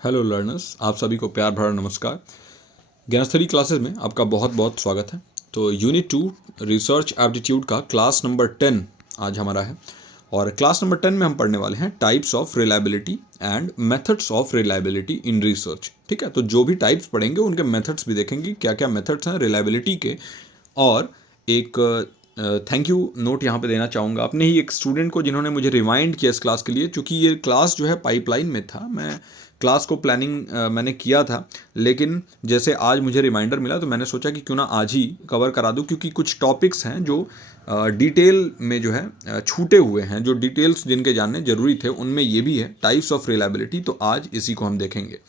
Hello learners, आप सभी को प्यार भरा नमस्कार। ज्ञानस्थली क्लासेस में आपका बहुत बहुत स्वागत है। तो यूनिट 2 रिसर्च एप्टीट्यूड का क्लास नंबर 10 आज हमारा है। और क्लास नंबर 10 में हम पढ़ने वाले हैं types of reliability and methods of reliability in research. ठीक है, तो जो भी टाइप्स पढ़ेंगे उनके मेथड्स भी देखेंगे, क्या क्या मेथड्स हैं रिलायबिलिटी के। और एक थैंक यू नोट यहाँ पे देना चाहूँगा अपने ही एक स्टूडेंट को जिन्होंने मुझे रिमाइंड किया इस क्लास के लिए, क्योंकि ये क्लास जो है पाइपलाइन में था। मैं क्लास को प्लानिंग मैंने किया था, लेकिन जैसे आज मुझे रिमाइंडर मिला तो मैंने सोचा कि क्यों ना आज ही कवर करा दूं, क्योंकि कुछ टॉपिक्स हैं जो डिटेल में जो है छूटे हुए हैं, जो डिटेल्स जिनके जानने ज़रूरी थे उनमें ये भी है टाइप्स ऑफ रिलायबिलिटी। तो आज इसी को हम देखेंगे।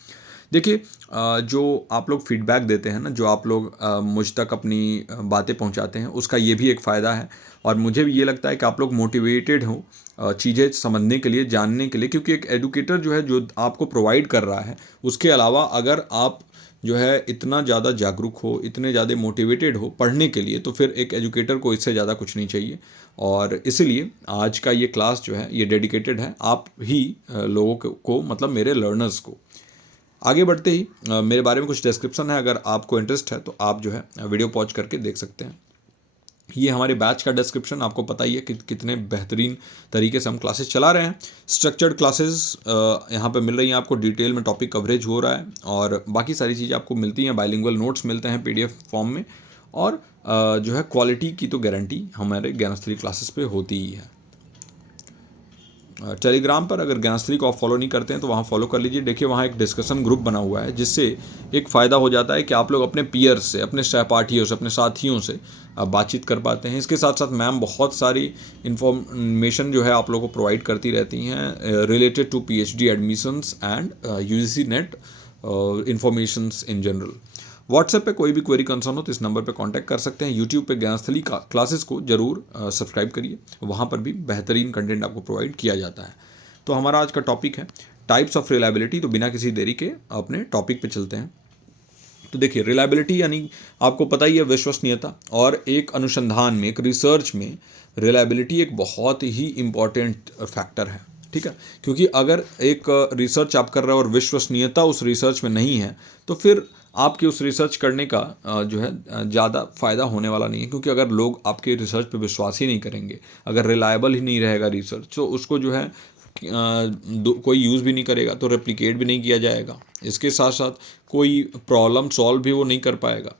देखिए, जो आप लोग फीडबैक देते हैं ना, जो आप लोग मुझ तक अपनी बातें पहुंचाते हैं, उसका ये भी एक फ़ायदा है। और मुझे भी ये लगता है कि आप लोग मोटिवेटेड हो चीज़ें समझने के लिए, जानने के लिए, क्योंकि एक एडुकेटर जो है जो आपको प्रोवाइड कर रहा है, उसके अलावा अगर आप जो है इतना ज़्यादा जागरूक हो, इतने ज़्यादा मोटिवेटेड हो पढ़ने के लिए, तो फिर एक एजुकेटर को इससे ज़्यादा कुछ नहीं चाहिए। और इसलिए आज का ये क्लास जो है ये डेडिकेटेड है आप ही लोगों को, मतलब मेरे लर्नर्स को। आगे बढ़ते ही मेरे बारे में कुछ डिस्क्रिप्शन है, अगर आपको इंटरेस्ट है तो आप जो है वीडियो पॉज करके देख सकते हैं। ये हमारे बैच का डिस्क्रिप्शन, आपको पता ही है कि कितने बेहतरीन तरीके से हम क्लासेस चला रहे हैं। स्ट्रक्चर्ड क्लासेस यहाँ पे मिल रही हैं आपको, डिटेल में टॉपिक कवरेज हो रहा है और बाकी सारी चीज़ें आपको मिलती हैं। बाइलिंगुअल नोट्स मिलते हैं PDF फॉर्म में। और जो है क्वालिटी की तो गारंटी हमारे ज्ञानस्थली क्लासेस पे होती ही है। टेलीग्राम पर अगर ज्ञानस्थली को आप फॉलो नहीं करते हैं तो वहाँ फॉलो कर लीजिए। देखिए, वहाँ एक डिस्कशन ग्रुप बना हुआ है, जिससे एक फ़ायदा हो जाता है कि आप लोग अपने पीयर्स से, अपने सहपाठियों से, अपने साथियों से बातचीत कर पाते हैं। इसके साथ साथ मैम बहुत सारी इन्फॉर्मेशन जो है आप लोगों को प्रोवाइड करती रहती हैं related to PhD admissions and UGC net informations in general. WhatsApp पे कोई भी क्वेरी कंसर्न हो तो इस नंबर पे कांटेक्ट कर सकते हैं। यूट्यूब पे ज्ञानस्थली क्लासेस को ज़रूर सब्सक्राइब करिए, वहाँ पर भी बेहतरीन कंटेंट आपको प्रोवाइड किया जाता है। तो हमारा आज का टॉपिक है टाइप्स ऑफ रिलायबिलिटी। तो बिना किसी देरी के अपने टॉपिक पे चलते हैं। तो देखिए, रिलायबिलिटी यानी आपको पता ही है विश्वसनीयता। और एक अनुसंधान में, एक रिसर्च में रिलायबिलिटी एक बहुत ही इम्पॉर्टेंट फैक्टर है। ठीक है, क्योंकि अगर एक रिसर्च आप कर रहे हो और विश्वसनीयता उस रिसर्च में नहीं है, तो फिर आपके उस रिसर्च करने का जो है ज़्यादा फ़ायदा होने वाला नहीं है। क्योंकि अगर लोग आपके रिसर्च पे विश्वास ही नहीं करेंगे, अगर रिलायबल ही नहीं रहेगा रिसर्च, तो उसको जो है कोई यूज़ भी नहीं करेगा, तो रेप्लिकेट भी नहीं किया जाएगा। इसके साथ साथ कोई प्रॉब्लम सॉल्व भी वो नहीं कर पाएगा।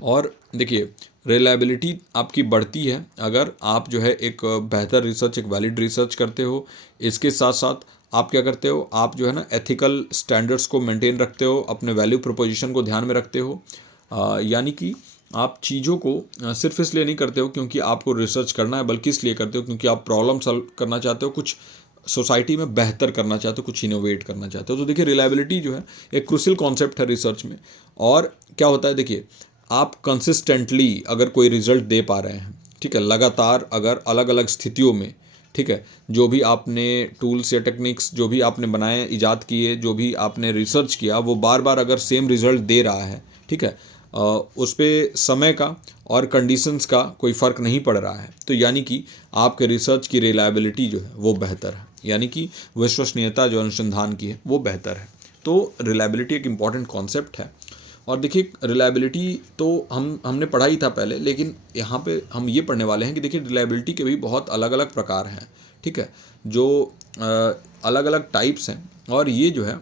और देखिए, रिलायबिलिटी आपकी बढ़ती है अगर आप जो है एक बेहतर रिसर्च, एक वैलिड रिसर्च करते हो। इसके साथ साथ आप क्या करते हो, आप जो है ना एथिकल स्टैंडर्ड्स को मेंटेन रखते हो, अपने वैल्यू प्रोपोजिशन को ध्यान में रखते हो। यानी कि आप चीज़ों को सिर्फ इसलिए नहीं करते हो क्योंकि आपको रिसर्च करना है, बल्कि इसलिए करते हो क्योंकि आप प्रॉब्लम सॉल्व करना चाहते हो, कुछ सोसाइटी में बेहतर करना चाहते हो, कुछ इनोवेट करना चाहते हो। तो देखिए, रिलायबिलिटी जो है एक क्रूशियल कॉन्सेप्ट है रिसर्च में। और क्या होता है, देखिए, आप कंसिस्टेंटली अगर कोई रिजल्ट दे पा रहे हैं, ठीक है, लगातार अगर अलग अलग स्थितियों में, ठीक है, जो भी आपने टूल्स या टेक्निक्स जो भी आपने बनाए, इजाद किए, जो भी आपने रिसर्च किया, वो बार बार अगर सेम रिजल्ट दे रहा है, ठीक है, उस पर समय का और कंडीशंस का कोई फ़र्क नहीं पड़ रहा है, तो यानी कि आपके रिसर्च की रिलायबिलिटी जो है वो बेहतर है, यानी कि विश्वसनीयता जो अनुसंधान की है वो बेहतर है। तो रिलायबिलिटी एक इम्पॉर्टेंट कॉन्सेप्ट है। और देखिए, रिलायबिलिटी तो हमने पढ़ा ही था पहले, लेकिन यहाँ पे हम ये पढ़ने वाले हैं कि देखिए, रिलायबिलिटी के भी बहुत अलग अलग प्रकार हैं। ठीक है, जो अलग अलग टाइप्स हैं, और ये जो है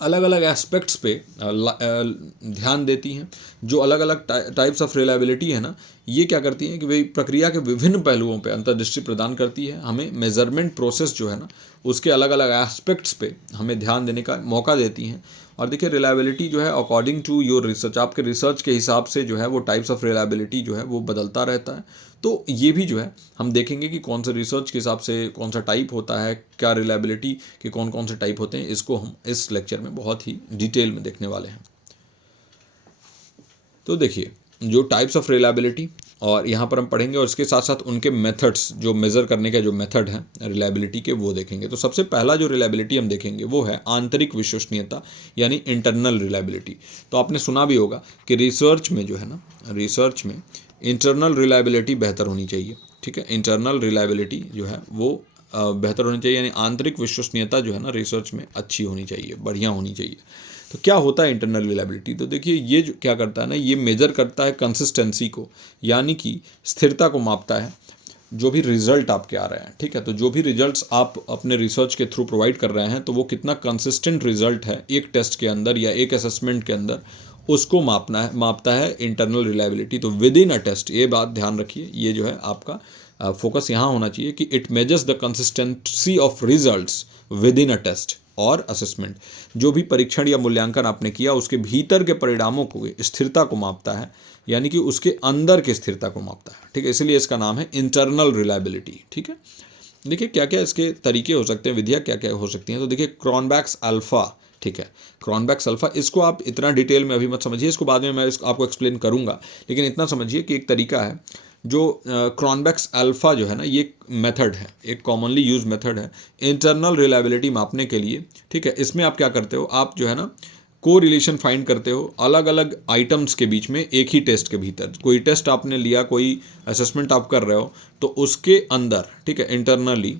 अलग अलग एस्पेक्ट्स पे ध्यान देती हैं। जो अलग अलग टाइप्स ऑफ रिलायबिलिटी है ना, ये क्या करती हैं कि भाई प्रक्रिया के विभिन्न पहलुओं पे अंतर्दृष्टि प्रदान करती है। हमें मेजरमेंट प्रोसेस जो है ना, उसके अलग अलग एस्पेक्ट्स पे हमें ध्यान देने का मौका देती हैं। और देखिए, रिलायबिलिटी जो है अकॉर्डिंग टू योर रिसर्च, आपके रिसर्च के हिसाब से जो है वो टाइप्स ऑफ रिलायबिलिटी जो है वो बदलता रहता है। तो ये भी जो है हम देखेंगे कि कौन से रिसर्च के हिसाब से कौन सा टाइप होता है, क्या रिलायबिलिटी के कौन कौन से टाइप होते हैं, इसको हम इस लेक्चर में बहुत ही डिटेल में देखने वाले हैं। तो देखिए, जो टाइप्स ऑफ रिलायबिलिटी और यहाँ पर हम पढ़ेंगे, और इसके साथ साथ उनके मेथड्स, जो मेज़र करने के जो मेथड हैं रिलायबिलिटी के, वो देखेंगे। तो सबसे पहला जो रिलायबिलिटी हम देखेंगे वो है आंतरिक विश्वसनीयता, यानी इंटरनल रिलायबिलिटी। तो आपने सुना भी होगा कि रिसर्च में जो है ना, रिसर्च में इंटरनल रिलायबिलिटी बेहतर होनी चाहिए। ठीक है, इंटरनल रिलायबिलिटी जो है वो बेहतर होनी चाहिए, यानी आंतरिक विश्वसनीयता जो है ना रिसर्च में अच्छी होनी चाहिए, बढ़िया होनी चाहिए। तो क्या होता है इंटरनल रिलायबिलिटी? तो देखिए ये जो क्या करता है ना, ये मेजर करता है कंसिस्टेंसी को, यानी कि स्थिरता को मापता है जो भी रिजल्ट आपके आ रहे हैं, ठीक है। तो जो भी रिजल्ट्स आप अपने रिसर्च के थ्रू प्रोवाइड कर रहे हैं, तो वो कितना कंसिस्टेंट रिजल्ट है एक टेस्ट के अंदर या एक असेसमेंट के अंदर, उसको मापता है इंटरनल रिलायबिलिटी। तो विद इन अ टेस्ट, ये बात ध्यान रखिए, ये जो है आपका फोकस यहाँ होना चाहिए कि it measures the consistency of results within a test और असेसमेंट। जो भी परीक्षण या मूल्यांकन आपने किया उसके भीतर के परिणामों को, स्थिरता को मापता है, यानी कि उसके अंदर की स्थिरता को मापता है, ठीक है। इसलिए इसका नाम है इंटरनल रिलायबिलिटी, ठीक है। देखिए क्या क्या इसके तरीके हो सकते हैं, विधियाँ क्या क्या हो सकती हैं। तो देखिए क्रॉनबैक्स अल्फ़ा, ठीक है, क्रॉनबैक्स अल्फ़ा, इसको आप इतना डिटेल में अभी मत समझिए, इसको बाद में मैं इसको आपको एक्सप्लेन करूंगा, लेकिन इतना समझिए कि एक तरीका है जो क्रॉनबैक्स अल्फ़ा जो है ना, ये मेथड है, एक कॉमनली यूज मेथड है इंटरनल रिलायबिलिटी मापने के लिए, ठीक है। इसमें आप क्या करते हो, आप जो है ना को रिलेशन फाइंड करते हो अलग अलग आइटम्स के बीच में एक ही टेस्ट के भीतर। कोई टेस्ट आपने लिया, कोई असेसमेंट आप कर रहे हो, तो उसके अंदर, ठीक है, इंटरनली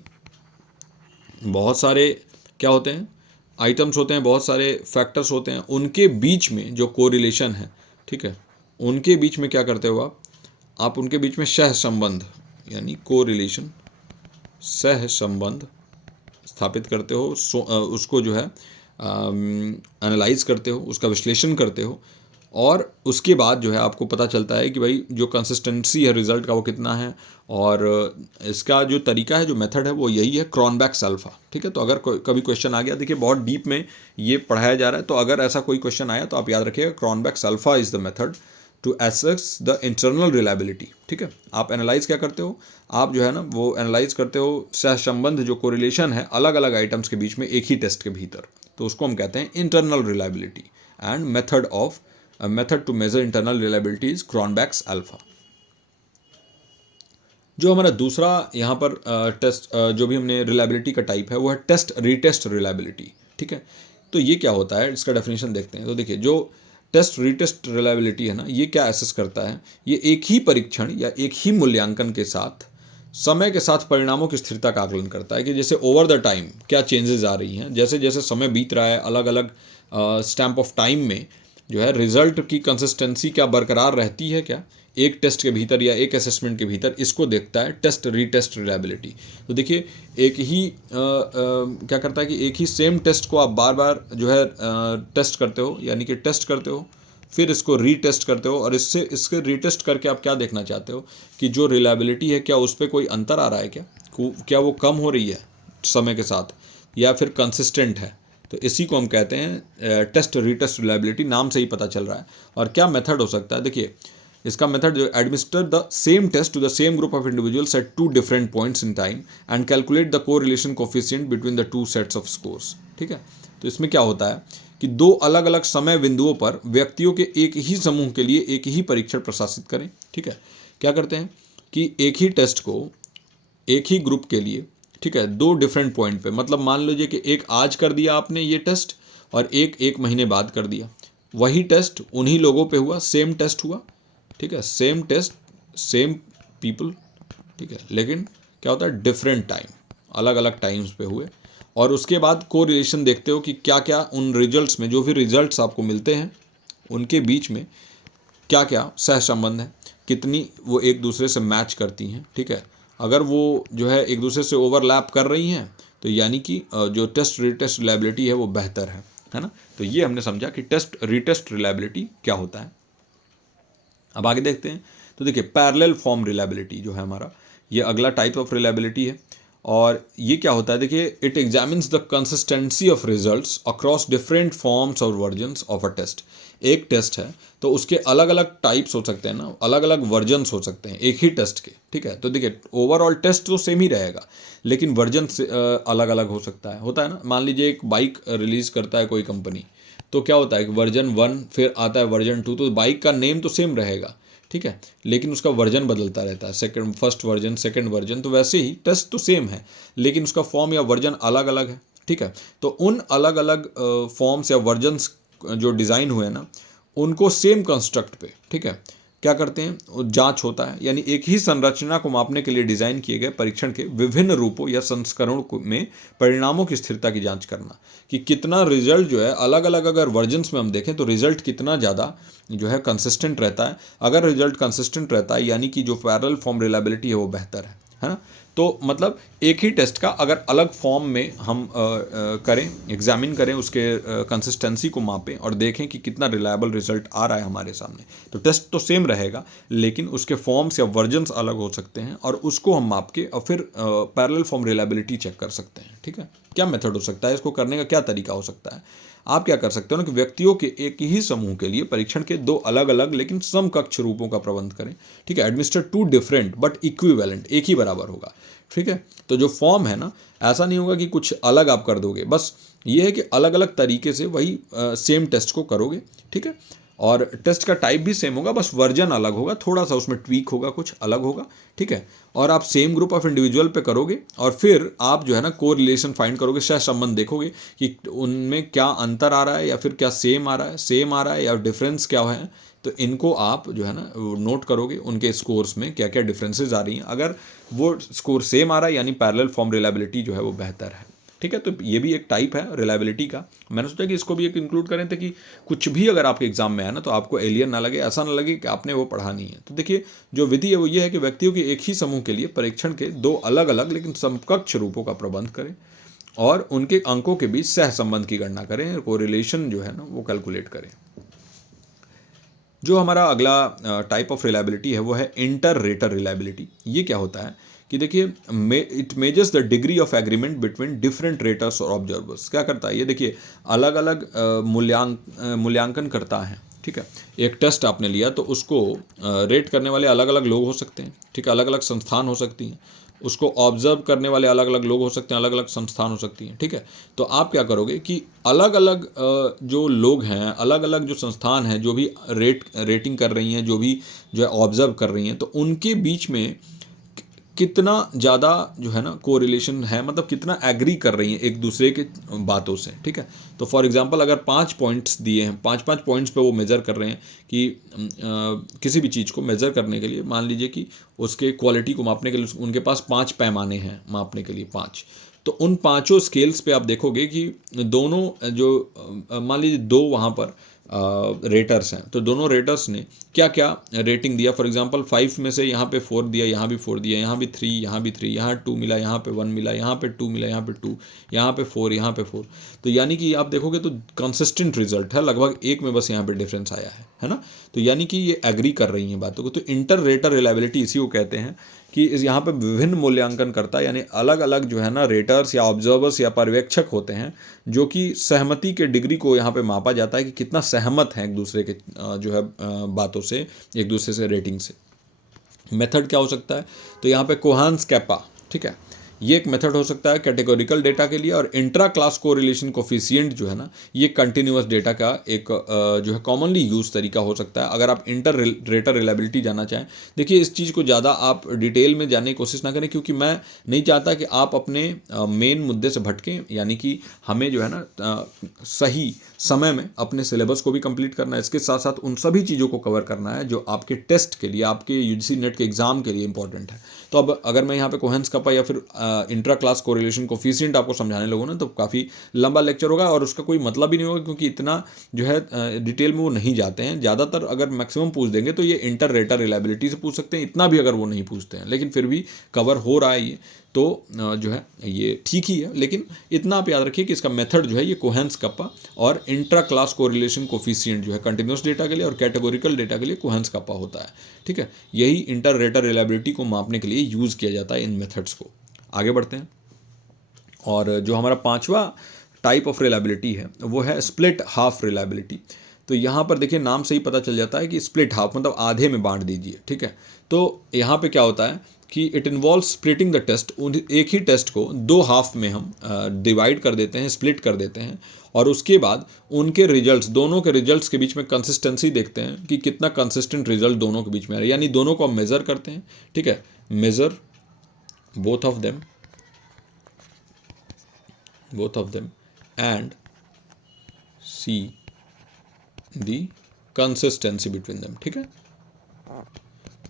बहुत सारे क्या होते हैं, आइटम्स होते हैं, बहुत सारे फैक्टर्स होते हैं, उनके बीच में जो कोरिलेशन है, ठीक है, उनके बीच में क्या करते हो आप उनके बीच में सह संबंध यानी कोरिलेशन, सह संबंध स्थापित करते हो, उसको जो है एनालाइज करते हो, उसका विश्लेषण करते हो, और उसके बाद जो है आपको पता चलता है कि भाई जो कंसिस्टेंसी है रिजल्ट का वो कितना है। और इसका जो तरीका है, जो मेथड है, वो यही है क्रॉनबैक्स अल्फ़ा, ठीक है। तो अगर कभी क्वेश्चन आ गया, देखिए बहुत डीप में ये पढ़ाया जा रहा है, तो अगर ऐसा कोई क्वेश्चन आया तो आप याद रखिएगा Cronbach's alpha is the method to assess the internal reliability, ठीक है। आप एनालाइज क्या करते हो, आप जो है ना वो एनालाइज करते हो सहसंबंध, जो कोरिलेशन है अलग अलग आइटम्स के बीच में एक ही टेस्ट के भीतर, तो उसको हम कहते हैं internal reliability. And method to measure internal reliability is Cronbach's alpha. जो हमारा दूसरा यहाँ पर टेस्ट जो भी हमने रिलायबिलिटी का टाइप है वो है टेस्ट रीटेस्ट रिलायबिलिटी, ठीक है। तो ये क्या होता है, इसका डेफिनेशन देखते हैं। तो देखिए जो टेस्ट रीटेस्ट रिलायबिलिटी है ना, ये क्या एसेस करता है, ये एक ही परीक्षण या एक ही मूल्यांकन के साथ समय के साथ परिणामों की स्थिरता का आकलन करता है कि जैसे ओवर द टाइम क्या चेंजेस आ रही हैं, जैसे जैसे समय बीत रहा है, अलग अलग स्टैम्प ऑफ टाइम में जो है रिजल्ट की कंसिस्टेंसी क्या बरकरार रहती है क्या एक टेस्ट के भीतर या एक असेसमेंट के भीतर, इसको देखता है टेस्ट रीटेस्ट रिलायबिलिटी। तो देखिए एक ही क्या करता है कि एक ही सेम टेस्ट को आप बार बार जो है टेस्ट करते हो, यानी कि टेस्ट करते हो, फिर इसको रीटेस्ट करते हो, और इसके रीटेस्ट करके आप क्या देखना चाहते हो कि जो रिलायबिलिटी है क्या उस पर कोई अंतर आ रहा है, क्या वो कम हो रही है समय के साथ या फिर कंसिस्टेंट है। तो इसी को हम कहते हैं टेस्ट रीटेस्ट रिलायबिलिटी, नाम से ही पता चल रहा है। और क्या मेथड हो सकता है, देखिए इसका मेथड जो administer the same test to the same group of individuals at two different points in time and calculate the correlation coefficient between the two sets of scores, ठीक है। तो इसमें क्या होता है कि दो अलग अलग समय बिंदुओं पर व्यक्तियों के एक ही समूह के लिए एक ही परीक्षण प्रशासित करें, ठीक है। क्या करते हैं कि एक ही टेस्ट को एक ही ग्रुप के लिए, ठीक है, दो डिफरेंट पॉइंट पे, मतलब मान लीजिए कि एक आज कर दिया आपने ये टेस्ट और एक महीने बाद कर दिया, वही टेस्ट उन्हीं लोगों पे हुआ, सेम टेस्ट हुआ, ठीक है, सेम टेस्ट सेम पीपल, ठीक है, लेकिन क्या होता है डिफरेंट टाइम, अलग अलग टाइम्स पे हुए। और उसके बाद कोरिलेशन देखते हो कि क्या क्या उन रिजल्ट्स में, जो भी रिजल्ट्स आपको मिलते हैं उनके बीच में क्या क्या सहसंबंध है, कितनी वो एक दूसरे से मैच करती हैं, ठीक है। अगर वो जो है एक दूसरे से ओवरलैप कर रही हैं तो यानी कि जो टेस्ट रीटेस्ट रिलायबिलिटी है वो बेहतर है ना। तो ये हमने समझा कि टेस्ट रीटेस्ट रिलायबिलिटी क्या होता है। अब आगे देखते हैं। तो देखिए पैरेलल फॉर्म रिलायबिलिटी जो है हमारा, ये अगला टाइप ऑफ रिलायबिलिटी है। और ये क्या होता है, देखिए it examines the consistency of results across different forms और वर्जन्स ऑफ अ टेस्ट। एक टेस्ट है तो उसके अलग अलग टाइप्स हो सकते हैं ना, अलग अलग वर्जन्स हो सकते हैं एक ही टेस्ट के, ठीक है। तो देखिए ओवरऑल टेस्ट तो सेम ही रहेगा लेकिन वर्जन से अलग अलग हो सकता है, होता है ना। मान लीजिए एक बाइक रिलीज़ करता है कोई कंपनी, तो क्या होता है कि वर्जन 1 फिर आता है वर्जन 2, तो बाइक का नेम तो सेम रहेगा, ठीक है, लेकिन उसका वर्जन बदलता रहता है, फर्स्ट वर्जन सेकंड वर्जन। तो वैसे ही टेस्ट तो सेम है लेकिन उसका फॉर्म या वर्जन अलग अलग है, ठीक है। तो उन अलग अलग फॉर्म्स या वर्जन्स जो डिज़ाइन हुए हैं ना, उनको सेम कंस्ट्रक्ट पे, ठीक है, क्या करते हैं, जांच होता है, यानी एक ही संरचना को मापने के लिए डिजाइन किए गए परीक्षण के विभिन्न रूपों या संस्करणों में परिणामों की स्थिरता की जांच करना, कि कितना रिजल्ट जो है अलग अलग अगर वर्जन्स में हम देखें तो रिजल्ट कितना ज़्यादा जो है कंसिस्टेंट रहता है। अगर रिजल्ट कंसिस्टेंट रहता है यानी कि जो पैरेलल फॉर्म रिलायबिलिटी है वो बेहतर है ना। तो मतलब एक ही टेस्ट का अगर अलग फॉर्म में हम करें, एग्जामिन करें, उसके कंसिस्टेंसी को मापें और देखें कि कितना रिलायबल रिजल्ट आ रहा है हमारे सामने, तो टेस्ट तो सेम रहेगा लेकिन उसके फॉर्म्स या वर्जन्स अलग हो सकते हैं और उसको हम माप के और फिर पैरेलल फॉर्म रिलायबिलिटी चेक कर सकते हैं। ठीक है, क्या मेथड हो सकता है, इसको करने का क्या तरीका हो सकता है। आप क्या कर सकते हो ना कि व्यक्तियों के एक ही समूह के लिए परीक्षण के दो अलग अलग लेकिन समकक्ष रूपों का प्रबंध करें। ठीक है, administer two different but equivalent, एक ही बराबर होगा। ठीक है, तो जो फॉर्म है ना, ऐसा नहीं होगा कि कुछ अलग आप कर दोगे, बस ये है कि अलग अलग तरीके से वही सेम टेस्ट को करोगे। ठीक है, और टेस्ट का टाइप भी सेम होगा, बस वर्जन अलग होगा, थोड़ा सा उसमें ट्वीक होगा, कुछ अलग होगा। ठीक है, और आप सेम ग्रुप ऑफ इंडिविजुअल पे करोगे और फिर आप जो है ना को रिलेशन फाइंड करोगे, सह संबंध देखोगे कि उनमें क्या अंतर आ रहा है या फिर क्या सेम आ रहा है, सेम आ रहा है या डिफरेंस क्या है। तो इनको आप जो है ना नोट करोगे, उनके स्कोर्स में क्या क्या डिफरेंसेस आ रही हैं। अगर वो स्कोर सेम आ रहा है यानी पैरेलल फॉर्म रिलायबिलिटी जो है वो बेहतर है। ठीक है, तो ये भी एक टाइप है रिलायबिलिटी का। मैंने सोचा कि इसको भी एक इंक्लूड करें ताकि कुछ भी अगर आपके एग्जाम में है ना तो आपको एलियन ना लगे, ऐसा ना लगे कि आपने वो पढ़ा नहीं है। तो देखिए जो विधि है वो ये है कि व्यक्तियों के एक ही समूह के लिए परीक्षण के दो अलग अलग लेकिन समकक्ष रूपों का प्रबंध करें और उनके अंकों के बीच सह संबंध की गणना करें, कोरिलेशन जो है ना वो कैलकुलेट करें। जो हमारा अगला टाइप ऑफ रिलायबिलिटी है वो है इंटर रेटर रिलायबिलिटी। ये क्या होता है कि देखिए it measures the degree of agreement between different raters और ऑब्जर्वर्स। क्या करता है ये, देखिए अलग अलग मूल्यांकन करता है। ठीक है, एक टेस्ट आपने लिया तो उसको रेट करने वाले अलग अलग लोग हो सकते हैं। ठीक है, अलग अलग संस्थान हो सकती हैं, उसको ऑब्जर्व करने वाले अलग अलग लोग हो सकते हैं, अलग अलग संस्थान हो सकती हैं। ठीक है, तो आप क्या करोगे कि अलग अलग जो लोग हैं, अलग अलग जो संस्थान हैं, जो भी रेटिंग कर रही हैं, जो भी जो है ऑब्जर्व कर रही हैं, तो उनके बीच में कितना ज़्यादा जो है ना कोरिलेशन है, मतलब कितना एग्री कर रही हैं एक दूसरे के बातों से। ठीक है, तो फॉर एग्जांपल अगर 5 पॉइंट्स दिए हैं, 5 पॉइंट्स पे वो मेज़र कर रहे हैं कि किसी भी चीज़ को मेज़र करने के लिए मान लीजिए कि उसके क्वालिटी को मापने के लिए उनके पास 5 पैमाने हैं मापने के लिए, 5। तो उन पांचों स्केल्स पे आप देखोगे कि दोनों जो मान लीजिए दो वहाँ पर रेटर्स हैं, तो दोनों रेटर्स ने क्या क्या रेटिंग दिया। फॉर एग्जांपल 5 में से यहाँ पे 4 दिया, यहाँ भी 4 दिया, यहाँ भी 3, यहाँ भी 3, यहाँ 2 मिला, यहाँ पे 1 मिला, यहाँ पे 2 मिला, यहाँ पे 2, यहाँ पे 4, यहाँ पे 4। तो यानी कि आप देखोगे तो कंसिस्टेंट रिजल्ट है, लगभग एक में बस यहाँ पे डिफरेंस आया है ना। तो यानी कि ये एग्री कर रही हैं बातों को। तो इंटर रेटर रिलायबिलिटी इसी को कहते हैं कि इस यहाँ पे विभिन्न मूल्यांकन करता, यानी अलग अलग जो है ना रेटर्स या ऑब्जर्वर्स या पर्यवेक्षक होते हैं, जो कि सहमति के डिग्री को यहाँ पे मापा जाता है कि कितना सहमत है एक दूसरे के जो है बातों से, एक दूसरे से रेटिंग से। मेथड क्या हो सकता है, तो यहाँ पे कोहान्स कैपा। ठीक है, ये एक मेथड हो सकता है कैटेगोरिकल डेटा के लिए। और इंट्रा क्लास कोरिलेशन कोफिशिएंट जो है ना, ये कंटिन्यूअस डेटा का एक जो है कॉमनली यूज तरीका हो सकता है अगर आप इंटर रेटर रिलायबिलिटी जानना चाहें। देखिए इस चीज़ को ज़्यादा आप डिटेल में जानने की कोशिश ना करें, क्योंकि मैं नहीं चाहता कि आप अपने मेन मुद्दे से भटकें। यानी कि हमें जो है ना सही समय में अपने सिलेबस को भी कंप्लीट करना है, इसके साथ साथ उन सभी चीज़ों को कवर करना है जो आपके टेस्ट के लिए, आपके यूजीसी नेट के एग्जाम के लिए इंपॉर्टेंट है। तो अब अगर मैं यहाँ पे कोहेंस कपा या फिर इंट्रा क्लास कोरिलेशन कोफिशिएंट आपको समझाने लगूँ ना, तो काफ़ी लंबा लेक्चर होगा और उसका कोई मतलब ही नहीं होगा, क्योंकि इतना जो है डिटेल में वो नहीं जाते हैं। ज़्यादातर अगर मैक्सिमम पूछ देंगे तो ये इंटर रेटर रिलायबिलिटी से पूछ सकते हैं, इतना भी अगर वो नहीं पूछते हैं, लेकिन फिर भी कवर हो रहा है ये, तो जो है ये ठीक ही है। लेकिन इतना आप याद रखिए कि इसका मेथड जो है ये कोहेंस कप्पा और इंट्रा क्लास कोरिलेशन कोफिशिएंट जो है कंटिन्यूस डेटा के लिए और कैटेगोरिकल डेटा के लिए कोहेंस कप्पा होता है। ठीक है, यही इंटर रेटर रिलायबिलिटी को मापने के लिए यूज़ किया जाता है इन मेथड्स को। आगे बढ़ते हैं, और जो हमारा पांचवा टाइप ऑफ रिलायबिलिटी है वो है स्प्लिट हाफ रिलायबिलिटी। तो यहाँ पर देखिए नाम से ही पता चल जाता है कि स्प्लिट हाफ मतलब आधे में बांट दीजिए। ठीक है, तो यहाँ पे क्या होता है कि it involve splitting the test. एक ही टेस्ट को दो हाफ में हम डिवाइड कर देते हैं, स्प्लिट कर देते हैं, और उसके बाद उनके रिजल्ट्स, दोनों के रिजल्ट्स के बीच में कंसिस्टेंसी देखते हैं कि कितना कंसिस्टेंट रिजल्ट दोनों के बीच में आ रहा है। यानी दोनों को हम मेज़र करते हैं। ठीक है, measure both of them and see the consistency between them। ठीक है,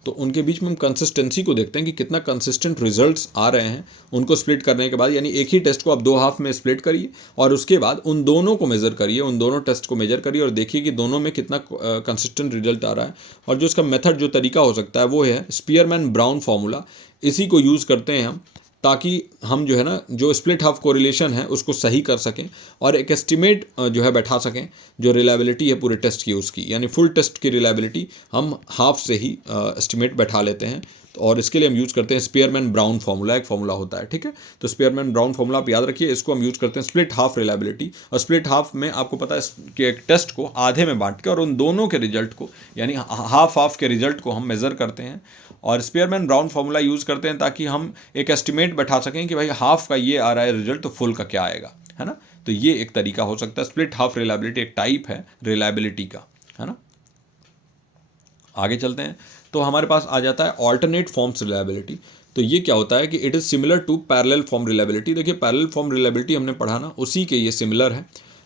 तो उनके बीच में हम कंसिस्टेंसी को देखते हैं कि कितना कंसिस्टेंट रिजल्ट्स आ रहे हैं उनको स्प्लिट करने के बाद। यानी एक ही टेस्ट को आप 2 हाफ में स्प्लिट करिए और उसके बाद उन दोनों को मेज़र करिए, उन दोनों टेस्ट को मेजर करिए और देखिए कि दोनों में कितना कंसिस्टेंट रिजल्ट आ रहा है। और जो इसका मेथड, जो तरीका हो सकता है वो है स्पीयरमैन ब्राउन फार्मूला। इसी को यूज़ करते हैं हम ताकि हम जो है ना जो स्प्लिट हाफ कोरिलेशन है उसको सही कर सकें और एक एस्टिमेट जो है बैठा सकें जो रिलायबिलिटी है पूरे टेस्ट की उसकी। यानी फुल टेस्ट की रिलायबिलिटी हम हाफ से ही एस्टिमेट बैठा लेते हैं और इसके लिए हम यूज़ करते हैं स्पीयरमैन ब्राउन फार्मूला, एक फार्मूला होता है, ठीक है। तो स्पीयरमैन ब्राउन फार्मूला आप याद रखिए, इसको हम यूज़ करते हैं स्प्लिट हाफ रिलायबिलिटी। और स्प्लिट हाफ में आपको पता है कि एक टेस्ट को आधे में बांट के और उन दोनों के रिजल्ट को, यानी हाफ के रिजल्ट को हम मेज़र करते हैं और स्पीयरमैन ब्राउन फार्मूला यूज़ करते हैं ताकि हम एक एस्टिमेट बैठा सकें कि भाई हाफ का ये आ रहा है रिजल्ट तो फुल का क्या आएगा, है ना। तो ये एक तरीका हो सकता है। स्प्लिट हाफ रिलायबिलिटी एक टाइप है रिलायबिलिटी का, है ना। आगे चलते हैं तो हमारे पास आ जाता है ऑल्टरनेट फॉर्म्स रिलायबिलिटी। तो ये क्या होता है कि it is similar to parallel form reliability. देखिए पैरेलल फॉर्म रिलायबिलिटी हमने पढ़ा ना, उसी के ये सिमिलर है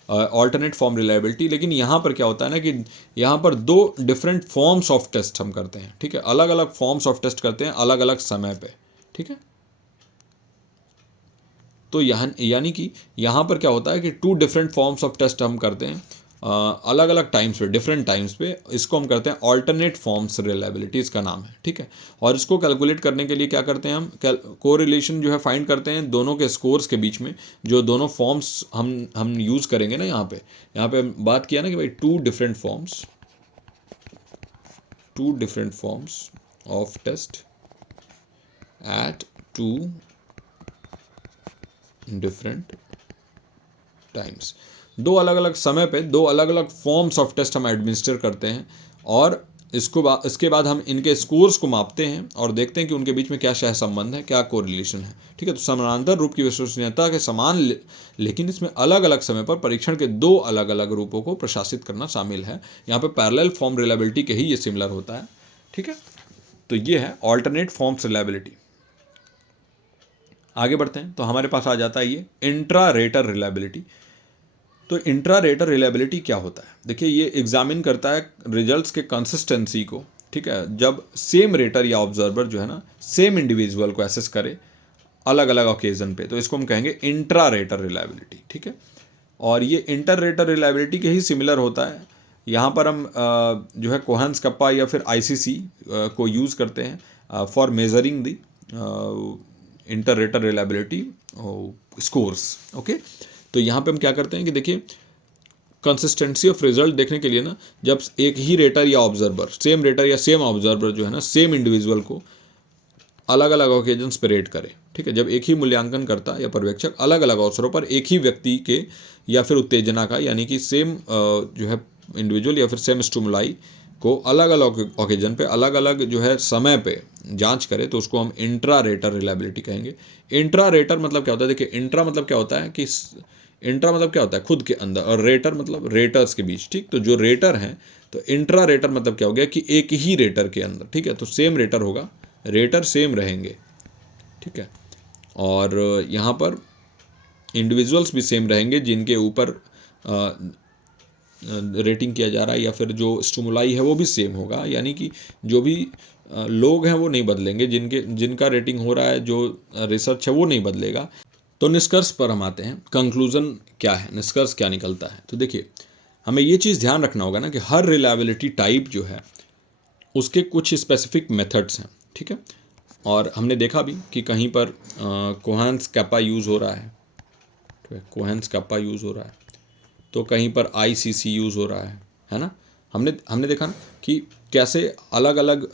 ऑल्टरनेट फॉर्म रिलायबिलिटी। लेकिन यहाँ पर क्या होता है ना कि यहाँ पर 2 डिफरेंट फॉर्म्स ऑफ टेस्ट हम करते हैं, ठीक है। अलग अलग फॉर्म्स ऑफ टेस्ट करते हैं अलग अलग समय पे, ठीक है। तो यहाँ यानी कि यहाँ पर क्या होता है कि 2 डिफरेंट फॉर्म्स ऑफ टेस्ट हम करते हैं अलग अलग टाइम्स पे, डिफरेंट टाइम्स पे। इसको हम करते हैं ऑल्टरनेट फॉर्म्स रिलायबिलिटी, इसका नाम है, ठीक है। और इसको कैलकुलेट करने के लिए क्या करते हैं हम, कोरिलेशन जो है फाइंड करते हैं दोनों के स्कोर्स के बीच में। जो दोनों फॉर्म्स हम यूज़ करेंगे ना, यहाँ पे बात किया ना कि भाई 2 different forms of test at 2 different times. 2 अलग अलग समय पे 2 अलग अलग फॉर्म्स ऑफ टेस्ट हम एडमिनिस्टर करते हैं और इसके बाद हम इनके स्कोर्स को मापते हैं और देखते हैं कि उनके बीच में क्या सहसंबंध है, क्या कोरिलेशन है, ठीक है। तो समानांतर रूप की विश्वसनीयता के समान लेकिन इसमें अलग अलग समय पर परीक्षण के 2 अलग अलग रूपों को प्रशासित करना शामिल है। यहाँ पे पैरेलल फॉर्म रिलायबिलिटी के ही ये सिमिलर होता है, ठीक है। तो ये है ऑल्टरनेट फॉर्म्स रिलायबिलिटी। आगे बढ़ते हैं तो हमारे पास आ जाता है ये इंट्रा रेटर रिलायबिलिटी। तो इंट्रा रेटर रिलायबिलिटी क्या होता है, देखिए ये एग्जामिन करता है रिजल्ट्स के कंसिस्टेंसी को, ठीक है। जब सेम रेटर या ऑब्जर्वर जो है ना सेम इंडिविजुअल को एसेस करे अलग अलग ओकेजन पे, तो इसको हम कहेंगे इंट्रा रेटर रिलायबिलिटी, ठीक है। और ये इंटर रेटर रिलायबिलिटी के ही सिमिलर होता है। यहाँ पर हम जो है कोहेन्स कप्पा या फिर ICC को यूज़ करते हैं for measuring the inter rater reliability scores, okay. तो यहाँ पे हम क्या करते हैं कि देखिए कंसिस्टेंसी ऑफ रिजल्ट देखने के लिए ना, जब एक ही रेटर या ऑब्जर्वर, सेम रेटर या सेम ऑब्जर्वर जो है ना सेम इंडिविजुअल को अलग अलग ओकेजन्स पे रेट करे, ठीक है। जब एक ही मूल्यांकन करता या पर्यवेक्षक अलग अलग अवसरों पर एक ही व्यक्ति के या फिर उत्तेजना का, यानी कि सेम जो है इंडिविजुअल या फिर सेम स्टिमुलाई को अलग अलग ओकेजन पे अलग अलग जो है समय पे जांच करे, तो उसको हम इंट्रा रेटर रिलायबिलिटी कहेंगे। इंट्रा रेटर मतलब क्या होता है, देखिए इंट्रा मतलब क्या होता है कि इंट्रा मतलब क्या होता है खुद के अंदर, और रेटर मतलब रेटर्स के बीच, ठीक। तो जो रेटर हैं, तो इंट्रा रेटर मतलब क्या हो गया कि एक ही रेटर के अंदर, ठीक है। तो सेम रेटर होगा, रेटर सेम रहेंगे, ठीक है। और यहाँ पर इंडिविजुअल्स भी सेम रहेंगे जिनके ऊपर रेटिंग किया जा रहा है, या फिर जो स्टिमुलाई है वो भी सेम होगा। यानी कि जो भी लोग हैं वो नहीं बदलेंगे, जिनका रेटिंग हो रहा है, जो रिसर्च है वो नहीं बदलेगा। तो निष्कर्ष पर हम आते हैं, कंक्लूजन क्या है, निष्कर्ष क्या निकलता है। तो देखिए हमें ये चीज़ ध्यान रखना होगा ना कि हर रिलायबिलिटी टाइप जो है उसके कुछ स्पेसिफिक मेथड्स हैं, ठीक है। और हमने देखा भी कि कहीं पर कोहेन्स कप्पा यूज़ हो रहा है, ठीक है, कोहेन्स कप्पा यूज़ हो रहा है, तो कहीं पर ICC यूज़ हो रहा है ना। हमने देखा ना कि कैसे अलग अलग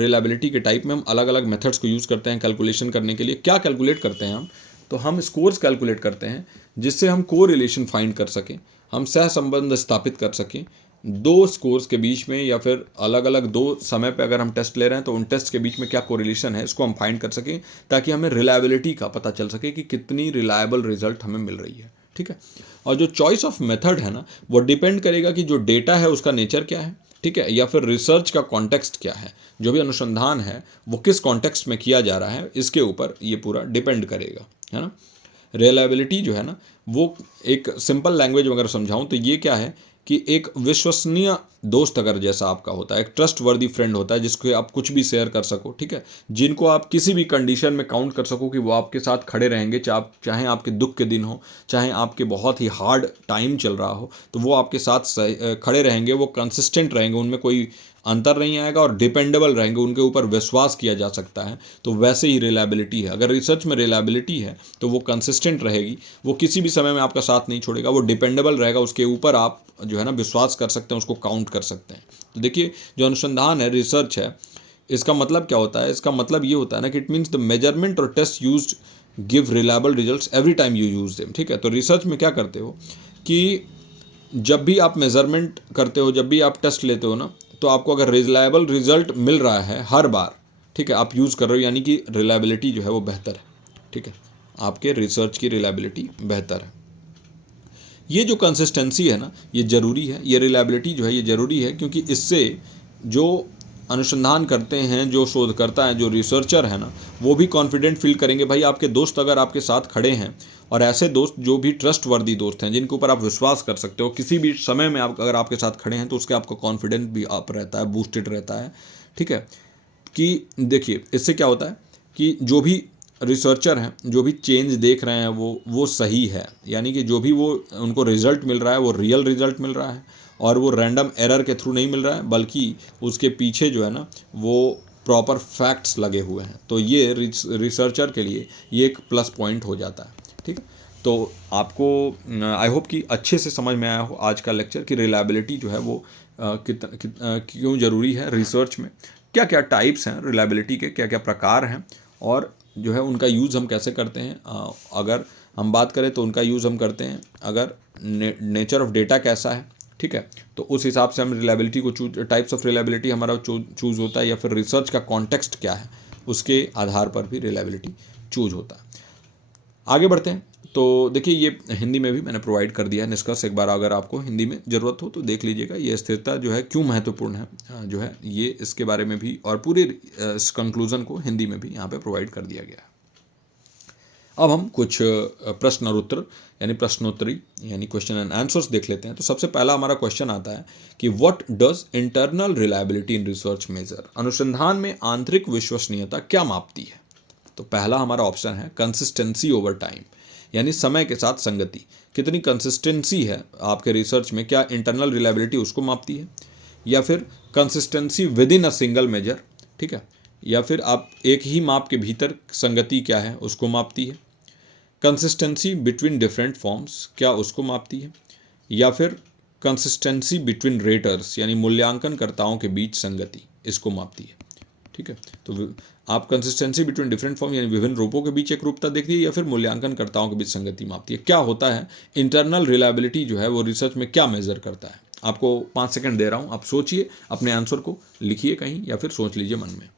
रिलायबिलिटी के टाइप में हम अलग अलग मेथड्स को यूज़ करते हैं कैलकुलेशन करने के लिए। क्या कैलकुलेट करते हैं हम, तो हम स्कोर्स कैलकुलेट करते हैं जिससे हम कोरिलेशन फाइंड कर सकें, हम सहसंबंध स्थापित कर सकें 2 स्कोर्स के बीच में, या फिर अलग अलग 2 समय पे अगर हम टेस्ट ले रहे हैं तो उन टेस्ट के बीच में क्या कोरिलेशन है इसको हम फाइंड कर सकें, ताकि हमें रिलायबिलिटी का पता चल सके कि कितनी रिलायबल रिजल्ट हमें मिल रही है, ठीक है। और जो चॉइस ऑफ मेथड है ना, वो डिपेंड करेगा कि जो डेटा है उसका नेचर क्या है, ठीक है, या फिर रिसर्च का कॉन्टेक्स्ट क्या है, जो भी अनुसंधान है वो किस कॉन्टेक्स्ट में किया जा रहा है, इसके ऊपर ये पूरा डिपेंड करेगा, है ना। रिलायबिलिटी जो है ना वो एक सिंपल लैंग्वेज में अगर समझाऊँ तो ये क्या है कि एक विश्वसनीय दोस्त अगर जैसा आपका होता है, एक ट्रस्ट वर्दी फ्रेंड होता है जिसको आप कुछ भी शेयर कर सको, ठीक है, जिनको आप किसी भी कंडीशन में काउंट कर सको कि वो आपके साथ खड़े रहेंगे, चाहे आपके दुख के दिन हो, चाहे आपके बहुत ही हार्ड टाइम चल रहा हो, तो वो आपके साथ खड़े रहेंगे, वो कंसिस्टेंट रहेंगे, उनमें कोई अंतर नहीं आएगा और डिपेंडेबल रहेंगे, उनके ऊपर विश्वास किया जा सकता है। तो वैसे ही रिलायबिलिटी है, अगर रिसर्च में रिलायबिलिटी है तो वो कंसिस्टेंट रहेगी, वो किसी भी समय में आपका साथ नहीं छोड़ेगा, वो डिपेंडेबल रहेगा, उसके ऊपर आप जो है ना विश्वास कर सकते हैं, उसको काउंट कर सकते हैं। तो देखिए, जो अनुसंधान है, रिसर्च है, इसका मतलब क्या होता है? इसका मतलब ये होता है ना कि इट मीन्स द मेजरमेंट और test used give reliable results every time you use them, ठीक है। तो रिसर्च में क्या करते हो कि जब भी आप मेजरमेंट करते हो, जब भी आप टेस्ट लेते हो ना, तो आपको अगर रिलायबल रिजल्ट मिल रहा है हर बार, ठीक है, आप यूज़ कर रहे हो, यानी कि रिलायबिलिटी जो है वो बेहतर है, ठीक है, आपके रिसर्च की रिलायबिलिटी बेहतर है। ये जो कंसिस्टेंसी है ना, ये ज़रूरी है, ये रिलायबिलिटी जो है ये ज़रूरी है, क्योंकि इससे जो अनुसंधान करते हैं, जो शोधकर्ता हैं, जो रिसर्चर हैं ना, वो भी कॉन्फिडेंट फील करेंगे। भाई आपके दोस्त अगर आपके साथ खड़े हैं, और ऐसे दोस्त जो भी ट्रस्ट वर्दी दोस्त हैं, जिनके ऊपर आप विश्वास कर सकते हो, किसी भी समय में आप अगर आपके साथ खड़े हैं, तो उसके आपका कॉन्फिडेंस भी अप रहता है, बूस्टेड रहता है, ठीक है। कि देखिए, इससे क्या होता है कि जो भी रिसर्चर हैं, जो भी चेंज देख रहे हैं, वो सही है, यानी कि जो भी वो उनको रिजल्ट मिल रहा है वो रियल रिजल्ट मिल रहा है, और वो रैंडम एरर के थ्रू नहीं मिल रहा है, बल्कि उसके पीछे जो है ना वो प्रॉपर फैक्ट्स लगे हुए हैं। तो ये रिसर्चर के लिए ये एक प्लस पॉइंट हो जाता है, ठीक है। तो आपको आई होप कि अच्छे से समझ में आया हो आज का लेक्चर कि रिलायबिलिटी जो है वो क्यों ज़रूरी है रिसर्च में, क्या क्या टाइप्स हैं रिलायबिलिटी के, क्या क्या प्रकार हैं, और जो है उनका यूज़ हम कैसे करते हैं। अगर हम बात करें तो उनका यूज़ हम करते हैं अगर नेचर ऑफ डेटा कैसा है, ठीक है, तो उस हिसाब से हम रिलायबिलिटी को टाइप्स ऑफ रिलायबिलिटी हमारा चूज़ होता है, या फिर रिसर्च का कॉन्टेक्स्ट क्या है उसके आधार पर भी रिलायबिलिटी चूज़ होता है। आगे बढ़ते हैं। तो देखिए, ये हिंदी में भी मैंने प्रोवाइड कर दिया है निष्कर्ष, एक बार अगर आपको हिंदी में ज़रूरत हो तो देख लीजिएगा। ये स्थिरता जो है क्यों महत्वपूर्ण है जो है, ये इसके बारे में भी, और पूरे इस कंक्लूज़न को हिंदी में भी यहाँ पे प्रोवाइड कर दिया गया है। अब हम कुछ प्रश्न और उत्तर यानी प्रश्नोत्तरी यानी क्वेश्चन एंड आंसर्स देख लेते हैं। तो सबसे पहला हमारा क्वेश्चन आता है कि what does internal reliability in research measure, अनुसंधान में आंतरिक विश्वसनीयता क्या मापती है? तो पहला हमारा ऑप्शन है कंसिस्टेंसी ओवर टाइम, यानी समय के साथ संगति, कितनी कंसिस्टेंसी है आपके रिसर्च में, क्या इंटरनल रिलायबिलिटी उसको मापती है, या फिर consistency within a single measure, ठीक है, या फिर आप एक ही माप के भीतर संगति क्या है उसको मापती है, कंसिस्टेंसी बिटवीन डिफरेंट फॉर्म्स क्या उसको मापती है, या फिर कंसिस्टेंसी बिटवीन रेटर्स यानी मूल्यांकनकर्ताओं के बीच संगति इसको मापती है, ठीक है। तो आप कंसिस्टेंसी बिटवीन डिफरेंट फॉर्म यानी विभिन्न रूपों के बीच एक रूपता देखती है, या फिर मूल्यांकनकर्ताओं के बीच संगति मापती है। क्या होता है इंटरनल रिलायबिलिटी जो है वो रिसर्च में क्या मेजर करता है? आपको 5 सेकंड दे रहा हूँ, आप सोचिए, अपने आंसर को लिखिए कहीं या फिर सोच लीजिए मन में।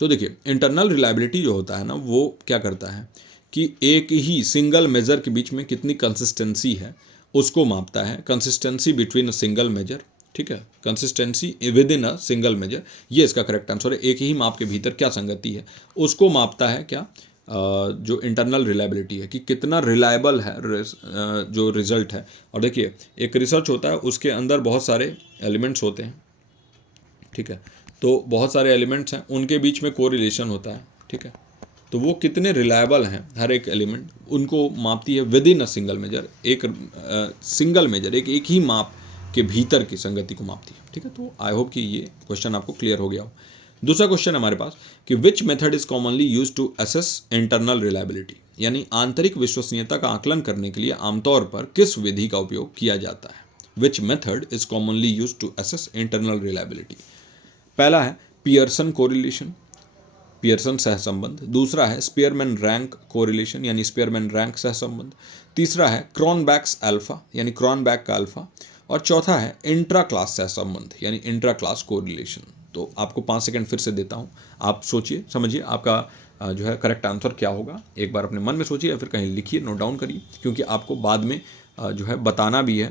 तो देखिए, इंटरनल रिलायबिलिटी जो होता है ना, वो क्या करता है कि एक ही सिंगल मेजर के बीच में कितनी कंसिस्टेंसी है उसको मापता है। Consistency between a single measure, ठीक है, consistency within a single measure, ये इसका करेक्ट आंसर है। एक ही माप के भीतर क्या संगति है उसको मापता है क्या, जो इंटरनल रिलायबिलिटी है, कि कितना रिलायबल है जो रिजल्ट है। और देखिए, एक रिसर्च होता है, उसके अंदर बहुत सारे एलिमेंट्स होते हैं, ठीक है, तो बहुत सारे एलिमेंट्स हैं, उनके बीच में कोरिलेशन होता है, ठीक है, तो वो कितने रिलायबल हैं हर एक एलिमेंट, उनको मापती है within a single measure, एक सिंगल मेजर, एक ही माप के भीतर की संगति को मापती है, ठीक है। तो आई होप कि ये क्वेश्चन आपको क्लियर हो गया हो। दूसरा क्वेश्चन हमारे पास कि which method is commonly use to assess internal reliability, यानी आंतरिक विश्वसनीयता का आकलन करने के लिए आमतौर पर किस विधि का उपयोग किया जाता है? Which method is commonly use to assess internal reliability? पहला है पियर्सन कोरिलेशन, पियर्सन सहसंबंध। दूसरा है स्पीयरमैन रैंक कोरिलेशन यानी स्पीयरमैन रैंक सहसंबंध। तीसरा है क्रॉनबैक्स अल्फा यानी क्रॉनबैक का अल्फा। और चौथा है इंट्रा क्लास सहसंबंध यानी इंट्रा क्लास कोरिलेशन। तो आपको 5 सेकंड फिर से देता हूँ, आप सोचिए समझिए आपका जो है करेक्ट आंसर क्या होगा। एक बार अपने मन में सोचिए या फिर कहीं लिखिए, नोट डाउन करिए, क्योंकि आपको बाद में जो है बताना भी है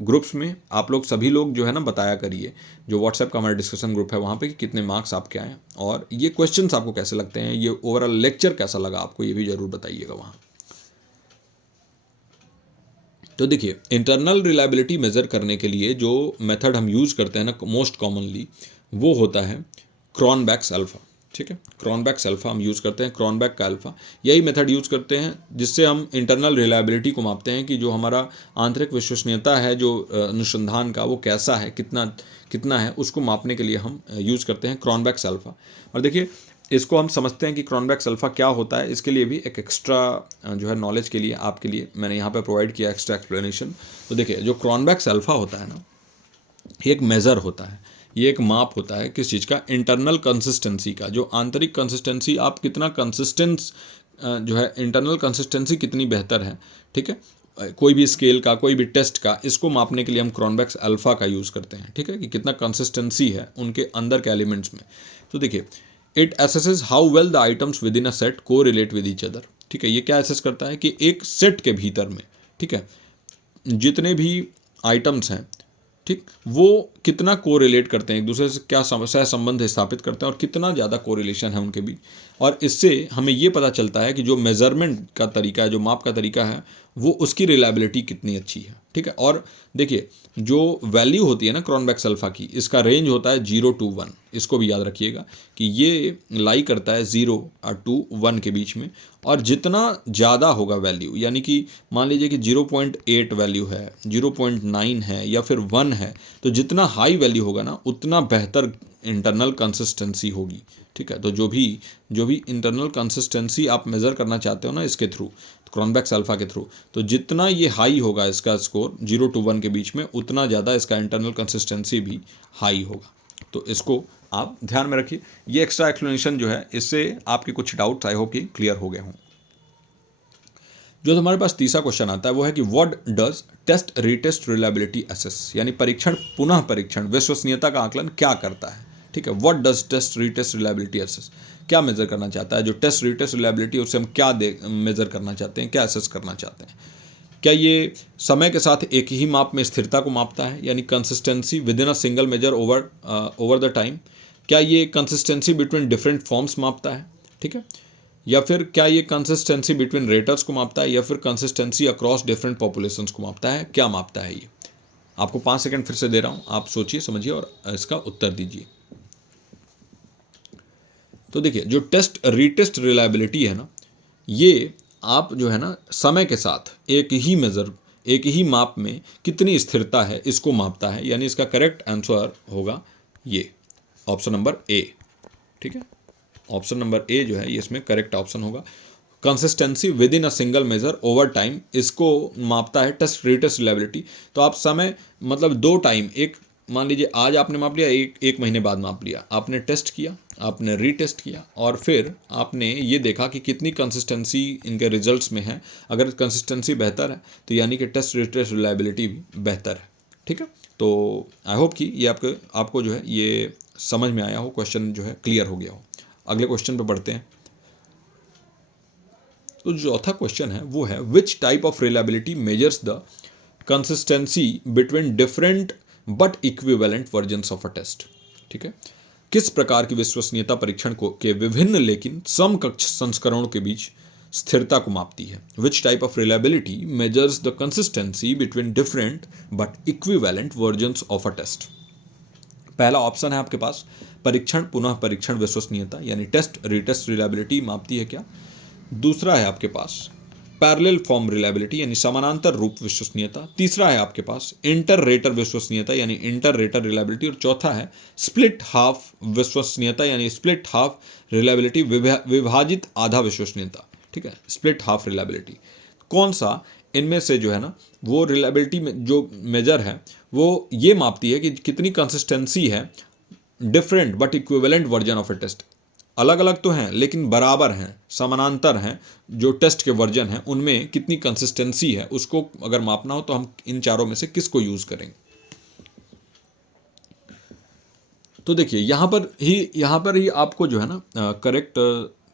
ग्रुप्स में। आप लोग सभी लोग जो है ना बताया करिए, जो व्हाट्सएप का हमारा डिस्कशन ग्रुप है वहाँ पे, कि कितने मार्क्स आपके आए और ये क्वेश्चंस आपको कैसे लगते हैं, ये ओवरऑल लेक्चर कैसा लगा आपको, ये भी ज़रूर बताइएगा वहाँ। तो देखिए, इंटरनल रिलायबिलिटी मेज़र करने के लिए जो मेथड हम यूज़ करते हैं ना मोस्ट कॉमनली, वो होता है क्रॉनबैक्स अल्फ़ा। ठीक है, क्रॉनबैक्स अल्फ़ा हम यूज़ करते हैं, क्रॉनबैक का अल्फ़ा, यही मेथड यूज़ करते हैं जिससे हम इंटरनल रिलायबिलिटी को मापते हैं कि जो हमारा आंतरिक विश्वसनीयता है जो अनुसंधान का, वो कैसा है, कितना है, उसको मापने के लिए हम यूज़ करते हैं क्रॉनबैक्स अल्फ़ा। और देखिए, इसको हम समझते हैं कि क्रॉनबैक्स अल्फ़ा क्या होता है, इसके लिए भी एक एक्स्ट्रा जो है नॉलेज के लिए आपके लिए मैंने यहाँ पे प्रोवाइड किया एक्स्ट्रा एक्सप्लेनेशन। तो देखिए, जो क्रॉनबैक्स अल्फ़ा होता है ना, ये एक मेज़र होता है, ये एक माप होता है किस चीज़ का, इंटरनल कंसिस्टेंसी का। जो आंतरिक कंसिस्टेंसी, आप कितना कंसिस्टेंस जो है, इंटरनल कंसिस्टेंसी कितनी बेहतर है। ठीक है, कोई भी स्केल का, कोई भी टेस्ट का, इसको मापने के लिए हम क्रॉनबैक्स अल्फ़ा का यूज़ करते हैं। ठीक है, कि कितना कंसिस्टेंसी है उनके अंदर के एलिमेंट्स में। तो देखिए, it assesses how well the items within a set को रिलेट विद ईच अदर। ठीक है, ये क्या एसेस करता है कि एक सेट के भीतर में, ठीक है, जितने भी आइटम्स हैं, ठीक, वो कितना कोरिलेट करते हैं एक दूसरे से, क्या सह संबंध स्थापित करते हैं और कितना ज़्यादा कोरिलेशन है उनके बीच। और इससे हमें ये पता चलता है कि जो मेज़रमेंट का तरीका है, जो माप का तरीका है, वो उसकी रिलायबिलिटी कितनी अच्छी है। ठीक है, और देखिए, जो वैल्यू होती है ना क्रॉनबैक्स अल्फ़ा की, इसका रेंज होता है 0 to 1। इसको भी याद रखिएगा कि ये लाई करता है 0 to 1 के बीच में। और जितना ज़्यादा होगा वैल्यू, यानी कि मान लीजिए कि 0.8 वैल्यू है, 0.9 है या फिर 1 है, तो जितना हाई वैल्यू होगा ना, उतना बेहतर इंटरनल कंसिस्टेंसी होगी। ठीक है, तो जो भी इंटरनल कंसिस्टेंसी आप मेज़र करना चाहते हो ना इसके थ्रू, क्रॉनबैक्स अल्फ़ा के थ्रू, तो जितना ये हाई होगा इसका स्कोर 0 to 1 के बीच में, उतना ज़्यादा इसका इंटरनल कंसिस्टेंसी भी हाई होगा। तो इसको आप ध्यान में रखिए। ये एक्स्ट्रा एक्सप्लेनेशन जो है, इससे आपके कुछ डाउट्स आई होप कि क्लियर हो गए हों। जो हमारे पास तीसरा क्वेश्चन आता है वो है कि what does test retest reliability assess, यानी परीक्षण पुनः परीक्षण विश्वसनीयता का आकलन क्या करता है। ठीक है, what does test retest reliability assess, क्या मेजर करना चाहता है। जो टेस्ट रीटेस्ट रिलायबिलिटी, उससे हम क्या मेजर करना चाहते हैं, क्या असेस करना चाहते हैं। क्या ये समय के साथ एक ही माप में स्थिरता को मापता है, यानी consistency within a single measure over the time. क्या ये कंसिस्टेंसी बिटवीन डिफरेंट फॉर्म्स मापता है। ठीक है, या फिर क्या ये कंसिस्टेंसी बिटवीन रेटर्स को मापता है, या फिर कंसिस्टेंसी अक्रॉस डिफरेंट पॉपुलेशंस को मापता है, क्या मापता है ये। आपको 5 सेकंड फिर से दे रहा हूँ, आप सोचिए समझिए और इसका उत्तर दीजिए। तो देखिए, जो टेस्ट रीटेस्ट रिलायबिलिटी है ना, ये आप जो है ना समय के साथ एक ही माप में कितनी स्थिरता है, इसको मापता है। यानी इसका करेक्ट आंसर होगा ये ऑप्शन नंबर ए। ठीक है, ऑप्शन नंबर ए जो है ये इसमें करेक्ट ऑप्शन होगा। Consistency within a single measure over time, इसको मापता है टेस्ट रीटेस्ट रिलायबिलिटी। तो आप समय मतलब 2 टाइम, एक मान लीजिए आज आपने माप लिया, एक महीने बाद माप लिया, आपने टेस्ट किया, आपने रीटेस्ट किया, और फिर आपने ये देखा कि कितनी कंसिस्टेंसी इनके रिजल्ट्स में है। अगर कंसिस्टेंसी बेहतर है तो यानी कि टेस्ट रीटेस्ट रिलायबिलिटी भी बेहतर है। ठीक है, तो आई होप कि ये आपको जो है ये समझ में आया हो, क्वेश्चन जो है क्लियर हो गया हो। अगले क्वेश्चन पे बढ़ते हैं। तो जो चौथा क्वेश्चन है वो है which type of reliability measures the consistency between different but equivalent versions of a test. ठीक है, किस प्रकार की विश्वसनीयता परीक्षण को के विभिन्न लेकिन समकक्ष संस्करणों के बीच स्थिरता को मापती है। Which type of reliability measures the consistency between different but equivalent versions of a test. पहला ऑप्शन है आपके पास परीक्षण पुनः परीक्षण विश्वसनीयता, यानी टेस्ट रीटेस्ट रिलायबिलिटी मापती है क्या। दूसरा है आपके पास पैरेलल फॉर्म रिलायबिलिटी, यानी समानांतर रूप विश्वसनीयता। तीसरा है आपके पास इंटर रेटर विश्वसनीयता, यानी इंटर रेटर रिलायबिलिटी। और चौथा है स्प्लिट हाफ विश्वसनीयता, यानी स्प्लिट हाफ रिलायबिलिटी, विभाजित आधा विश्वसनीयता। ठीक है, स्प्लिट हाफ रिलायबिलिटी। कौन सा इनमें से जो है ना वो रिलायबिलिटी में जो मेजर है वो ये मापती है कि कितनी कंसिस्टेंसी है different but equivalent version of a test. अलग अलग तो हैं लेकिन बराबर हैं, समानांतर हैं। जो टेस्ट के वर्जन हैं उनमें कितनी कंसिस्टेंसी है, उसको अगर मापना हो तो हम इन चारों में से किसको यूज़ करेंगे। तो देखिए, यहाँ पर ही आपको जो है ना करेक्ट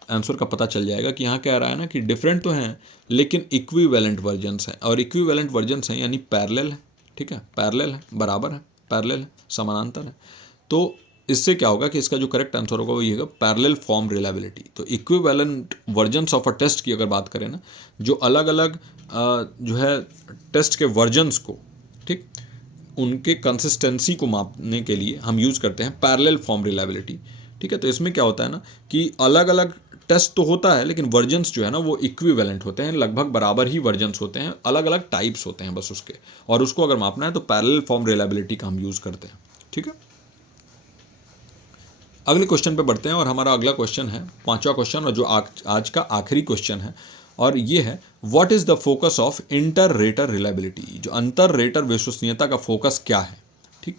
आंसर का पता चल जाएगा कि यहाँ कह रहा है ना कि डिफरेंट तो हैं लेकिन इक्विवेलेंट वर्जन्स हैं। और इक्विवेलेंट वर्जन्स हैं यानी पैरेलल है। ठीक है, पैरेलल है, बराबर है, पैरेलल है, समानांतर है। तो इससे क्या होगा कि इसका जो करेक्ट आंसर होगा वो ये होगा पैरेलल फॉर्म रिलायबिलिटी। तो equivalent versions of a test की अगर बात करें ना, जो अलग अलग जो है टेस्ट के वर्जन्स को, ठीक, उनके कंसिस्टेंसी को मापने के लिए हम यूज़ करते हैं पैरेलल फॉर्म रिलायबिलिटी। ठीक है, तो इसमें क्या होता है ना कि अलग अलग टेस्ट तो होता है लेकिन वर्जन्स जो है ना वो इक्विवेलेंट होते हैं, लगभग बराबर ही वर्जन्स होते हैं, अलग अलग टाइप्स होते हैं बस उसके, और उसको अगर मापना है तो पैरेलल फॉर्म रिलायबिलिटी का हम यूज़ करते हैं। ठीक है, अगले क्वेश्चन पे बढ़ते हैं और हमारा अगला क्वेश्चन है 5वां क्वेश्चन और जो आज का आखिरी क्वेश्चन है, और ये है what is the focus of inter rater reliability. जो अंतर रेटर विश्वसनीयता का फोकस क्या है। ठीक,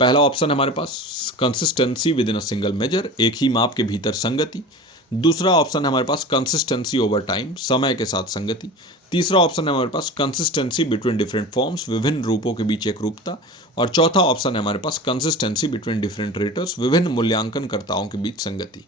पहला ऑप्शन है हमारे पास consistency within a single measure, एक ही माप के भीतर संगति। दूसरा ऑप्शन है हमारे पास कंसिस्टेंसी ओवर टाइम, समय के साथ संगति। तीसरा ऑप्शन है हमारे पास कंसिस्टेंसी बिटवीन डिफरेंट फॉर्म्स, विभिन्न रूपों के बीच एक रूपता। और चौथा ऑप्शन है हमारे पास कंसिस्टेंसी बिटवीन डिफरेंट रेटर्स, विभिन्न मूल्यांकनकर्ताओं के बीच संगति।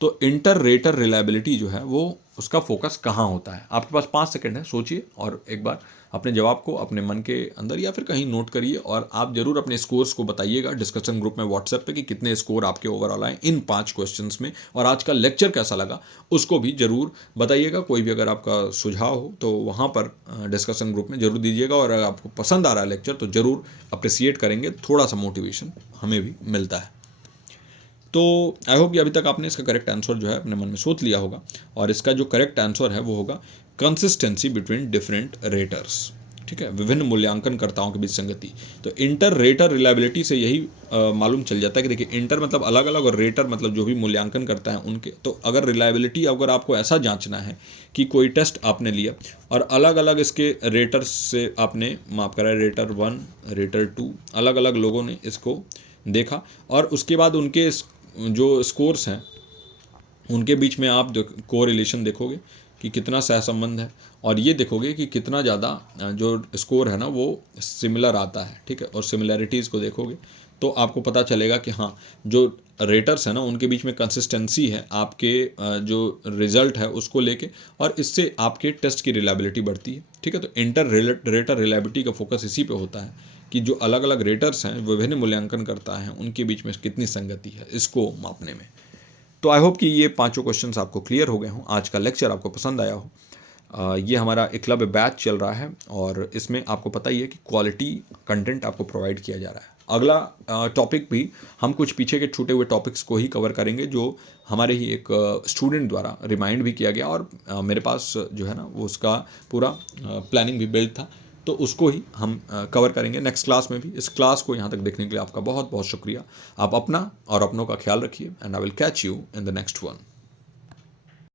तो इंटर रेटर रिलायबिलिटी जो है वो उसका फोकस कहाँ होता है। आपके पास 5 सेकंड है, सोचिए और एक बार अपने जवाब को अपने मन के अंदर या फिर कहीं नोट करिए, और आप जरूर अपने स्कोर्स को बताइएगा डिस्कशन ग्रुप में व्हाट्सएप पे कि कितने स्कोर आपके ओवरऑल आए इन 5 क्वेश्चंस में, और आज का लेक्चर कैसा लगा उसको भी जरूर बताइएगा। कोई भी अगर आपका सुझाव हो तो वहाँ पर डिस्कशन ग्रुप में जरूर दीजिएगा, और अगर आपको पसंद आ रहा है लेक्चर तो ज़रूर अप्रिसिएट करेंगे, थोड़ा सा मोटिवेशन हमें भी मिलता है। तो आई होप कि अभी तक आपने इसका करेक्ट आंसर जो है अपने मन में सोच लिया होगा, और इसका जो करेक्ट आंसर है वो होगा कंसिस्टेंसी बिटवीन डिफरेंट रेटर्स। ठीक है, विभिन्न मूल्यांकनकर्ताओं के बीच संगति। तो इंटर रेटर रिलायबिलिटी से यही मालूम चल जाता है कि देखिए इंटर मतलब अलग अलग और रेटर मतलब जो भी मूल्यांकन करता है उनके। तो अगर रिलायबिलिटी अगर आपको ऐसा जांचना है कि कोई टेस्ट आपने लिया और अलग अलग इसके रेटर्स से आपने माफ करा, रेटर 1 रेटर 2 अलग अलग लोगों ने इसको देखा, और उसके बाद उनके जो स्कोर्स हैं उनके बीच में आप कोरिलेशन देखोगे कि कितना सहसंबंध है, और ये देखोगे कि कितना ज़्यादा जो स्कोर है ना वो सिमिलर आता है। ठीक है, और सिमिलैरिटीज़ को देखोगे तो आपको पता चलेगा कि हाँ जो रेटर्स हैं ना उनके बीच में कंसिस्टेंसी है आपके जो रिज़ल्ट है उसको लेके, और इससे आपके टेस्ट की रिलायबिलिटी बढ़ती है। ठीक है, तो इंटर रेटर रिलायबिलिटी का फोकस इसी पे होता है कि जो अलग अलग रेटर्स हैं विभिन्न मूल्यांकन करता है उनके बीच में कितनी संगति है इसको मापने में। तो आई होप कि ये 5 क्वेश्चंस आपको क्लियर हो गए हों, आज का लेक्चर आपको पसंद आया हो। ये हमारा एक क्लब बैच चल रहा है और इसमें आपको पता ही है कि क्वालिटी कंटेंट आपको प्रोवाइड किया जा रहा है। अगला टॉपिक भी हम कुछ पीछे के छूटे हुए टॉपिक्स को ही कवर करेंगे जो हमारे ही एक स्टूडेंट द्वारा रिमाइंड भी किया गया, और मेरे पास जो है ना वो उसका पूरा प्लानिंग भी बिल्ड था, तो उसको ही हम कवर करेंगे नेक्स्ट क्लास में भी। इस क्लास को यहाँ तक देखने के लिए आपका बहुत बहुत शुक्रिया। आप अपना और अपनों का ख्याल रखिए, and I will catch you in the next one.